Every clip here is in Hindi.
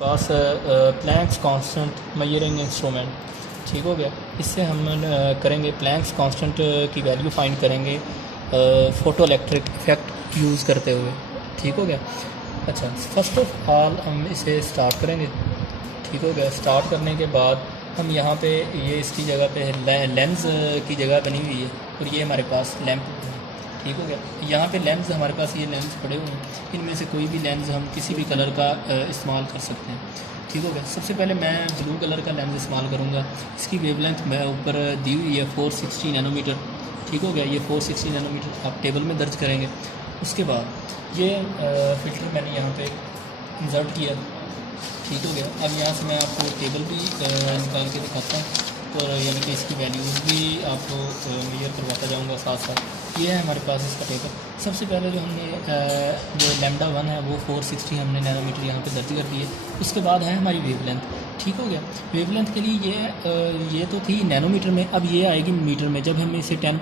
पास प्लैंक्स कांस्टेंट मेजरिंग इंस्ट्रूमेंट ठीक हो गया। इससे हम करेंगे प्लैंक्स कांस्टेंट की वैल्यू फाइंड करेंगे फ़ोटो इलेक्ट्रिक इफेक्ट यूज़ करते हुए। ठीक हो गया। अच्छा, फर्स्ट ऑफ ऑल हम इसे स्टार्ट करेंगे। ठीक हो गया। स्टार्ट करने के बाद हम यहाँ पे ये इसकी जगह पे लेंस की जगह बनी हुई है और ये हमारे पास लैंप। ठीक हो गया। यहाँ पे लेंस हमारे पास ये लेंस पड़े हुए हैं, इनमें से कोई भी लेंस हम किसी भी कलर का इस्तेमाल कर सकते हैं। ठीक हो गया। सबसे पहले मैं ब्लू कलर का लेंस इस्तेमाल करूँगा। इसकी वेवलेंथ मैं ऊपर दी हुई है 460 नैनोमीटर। ठीक हो गया। ये 460 नैनोमीटर आप टेबल में दर्ज करेंगे। उसके बाद ये फ़िल्टर मैंने यहाँ पे इंसर्ट किया। ठीक हो गया। अब यहाँ से मैं आपको टेबल भी निकाल के दिखाता हूँ और यानी कि इसकी वैल्यूज़ भी आपको मेजर करवाता जाऊँगा साथ साथ। ये है हमारे पास इसका टेबल। सबसे पहले जो हमने जो लैम्डा 1 है वो 460 हमने नैनोमीटर यहाँ पे दर्ज कर दी है। उसके बाद है हमारी वेवलेंथ। ठीक हो गया। वेवलेंथ के लिए ये तो थी नैनोमीटर में, अब ये आएगी मीटर में। जब हम इसे 10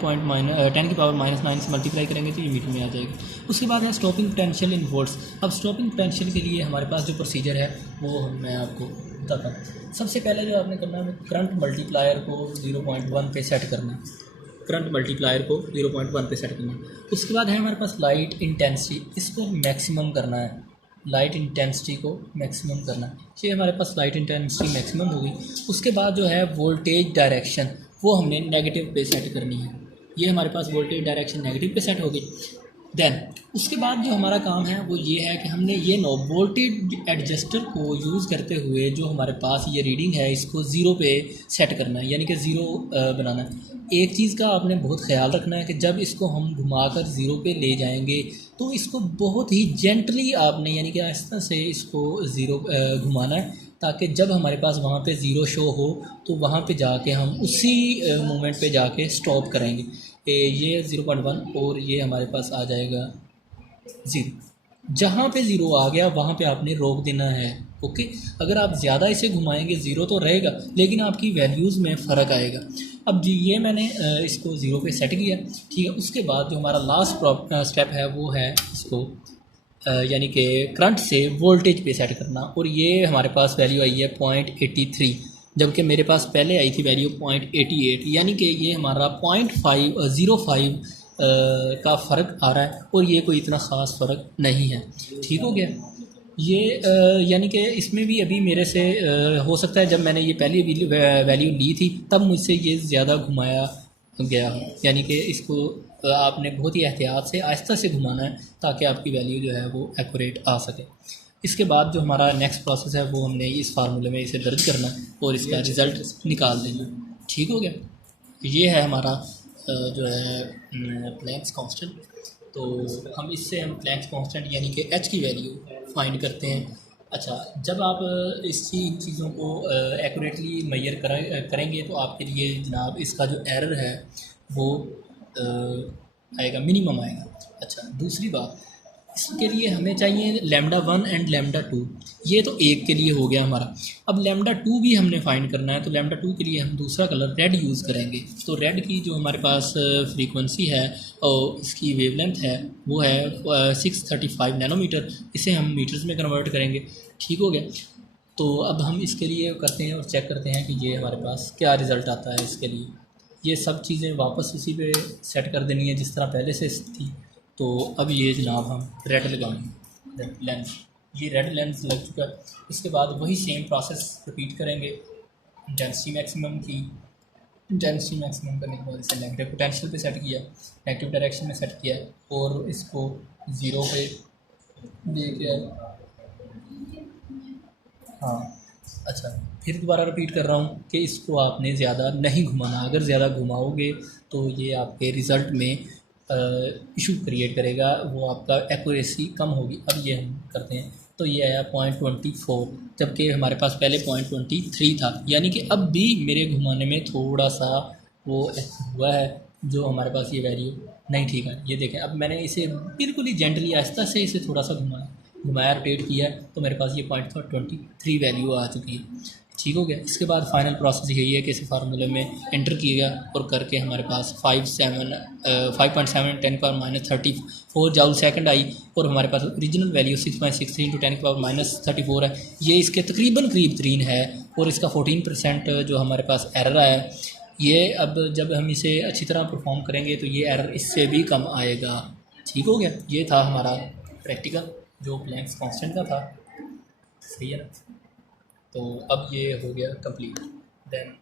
की पावर -9 से मल्टीप्लाई करेंगे तो ये मीटर में आ जाएगी। उसके बाद है स्टॉपिंग पोटेंशियल इन वोल्ट्स। अब स्टॉपिंग पोटेंशियल के लिए हमारे पास जो प्रोसीजर है वो मैं आपको बताता हूँ। सबसे पहले जो आपने करना है करंट मल्टीप्लायर को 0.1 पे सेट करना है। करंट मल्टीप्लायर को 0.1 पे सेट करना है। उसके बाद है हमारे पास लाइट इंटेंसिटी, इसको मैक्सिमम करना है। लाइट इंटेंसिटी को मैक्सिमम करना है। ये हमारे पास लाइट इंटेंसिटी मैक्सिमम होगी। उसके बाद जो है वोल्टेज डायरेक्शन वो हमने नेगेटिव पे सेट करनी है। ये हमारे पास वोल्टेज डायरेक्शन नेगेटिव पे सेट होगी। देन उसके बाद जो हमारा काम है वो ये है कि हमने ये नो वोल्टेज एडजस्टर को यूज़ करते हुए जो हमारे पास ये रीडिंग है इसको ज़ीरो पे सेट करना है, यानी कि ज़ीरो बनाना है। एक चीज़ का आपने बहुत ख्याल रखना है कि जब इसको हम घुमाकर ज़ीरो पे ले जाएंगे तो इसको बहुत ही जेंटली आपने यानी कि आहिस्ता से इसको ज़ीरो घुमाना है, ताकि जब हमारे पास वहाँ पे ज़ीरो शो हो तो वहाँ पे जाके हम उसी मोमेंट पे जाके स्टॉप करेंगे। ये 0.1 और ये हमारे पास आ जाएगा 0। जहाँ पे ज़ीरो आ गया वहाँ पे आपने रोक देना है। ओके। अगर आप ज़्यादा इसे घुमाएंगे ज़ीरो तो रहेगा लेकिन आपकी वैल्यूज़ में फ़र्क आएगा। अब जी ये मैंने इसको ज़ीरो पे सेट किया। ठीक है। उसके बाद जो हमारा लास्ट स्टेप है वो है इसको यानी कि करंट से वोल्टेज पे सेट करना, और ये हमारे पास वैल्यू आई है 0.83, जबकि मेरे पास पहले आई थी वैल्यू 0.88, यानी कि ये हमारा 0.05 का फ़र्क आ रहा है और ये कोई इतना ख़ास फ़र्क नहीं है। ठीक हो गया। ये यानी कि इसमें भी अभी मेरे से हो सकता है जब मैंने ये पहली वैल्यू ली थी तब मुझसे ये ज़्यादा घुमाया गया हो, यानी कि इसको आपने बहुत ही एहतियात से आहिस्ता से घुमाना है ताकि आपकी वैल्यू जो है वो एक्यूरेट आ सके। इसके बाद जो हमारा नेक्स्ट प्रोसेस है वो हमने इस फार्मूले में इसे दर्ज करना और इसका रिज़ल्ट निकाल देना। ठीक हो गया। ये है हमारा जो है प्लैंक्स कांस्टेंट। तो हम इससे हम प्लैंक्स कांस्टेंट यानी कि एच की वैल्यू फाइंड करते हैं। अच्छा, जब आप इन चीज़ों को एक्यूरेटली मेजर करेंगे तो आपके लिए जनाब इसका जो एरर है वो आएगा, मिनिमम आएगा। अच्छा, दूसरी बात, इसके लिए हमें चाहिए लैम्डा 1 एंड लैम्डा 2। ये तो एक के लिए हो गया हमारा। अब लैम्डा 2 भी हमने फाइंड करना है, तो लैम्डा 2 के लिए हम दूसरा कलर रेड यूज़ करेंगे। तो रेड की जो हमारे पास फ्रीक्वेंसी है और इसकी वेवलेंथ है वो है 635 नैनोमीटर। इसे हम मीटर्स में कन्वर्ट करेंगे। ठीक हो गया। तो अब हम इसके लिए करते हैं और चेक करते हैं कि ये हमारे पास क्या रिज़ल्ट आता है। इसके लिए ये सब चीज़ें वापस उसी पे सेट कर देनी है जिस तरह पहले से थी। तो अब ये जनाब हम रेड लगाएंगे, रेड लेंस। ये रेड लेंस लग चुका है। इसके बाद वही सेम प्रोसेस रिपीट करेंगे। इंटेंसिटी मैक्सिमम की, इंटेंसिटी मैक्सिमम करने के बाद इसे नेगेटिव पोटेंशियल पे सेट किया, नेगेटिव डायरेक्शन में सेट किया और इसको ज़ीरो पे दे के हाँ। अच्छा, फिर दोबारा रिपीट कर रहा हूँ कि इसको आपने ज़्यादा नहीं घुमाना। अगर ज़्यादा घुमाओगे तो ये आपके रिज़ल्ट में इशू क्रिएट करेगा, वो आपका एक्यूरेसी कम होगी। अब ये हम करते हैं तो ये आया 0.24, जबकि हमारे पास पहले 0.23 था, यानी कि अब भी मेरे घुमाने में थोड़ा सा वो हुआ है जो हमारे पास ये वैल्यू नहीं ठीक है। ये देखें, अब मैंने इसे बिल्कुल ही जेंटली आहिस्ता से इसे थोड़ा सा घुमाया रोटेट किया तो मेरे पास ये 0.23 वैल्यू आ चुकी है। ठीक हो गया। इसके बाद फाइनल प्रोसेस यही है कि इसे फार्मूले में एंटर किया और करके हमारे पास 5.7 10⁻34 जूल सेकंड आई और हमारे पास ओरिजिनल वैल्यू 6.63 × 10⁻34 है। ये इसके तकरीबन करीब तरीन है और इसका 14% जो हमारे पास एरर आया है, ये अब जब हम इसे अच्छी तरह परफॉर्म करेंगे तो ये एरर इससे भी कम आएगा। ठीक हो गया। ये था हमारा प्रैक्टिकल जो प्लैंक्स कांस्टेंट का था, सही है ना। तो अब ये हो गया कंप्लीट। देन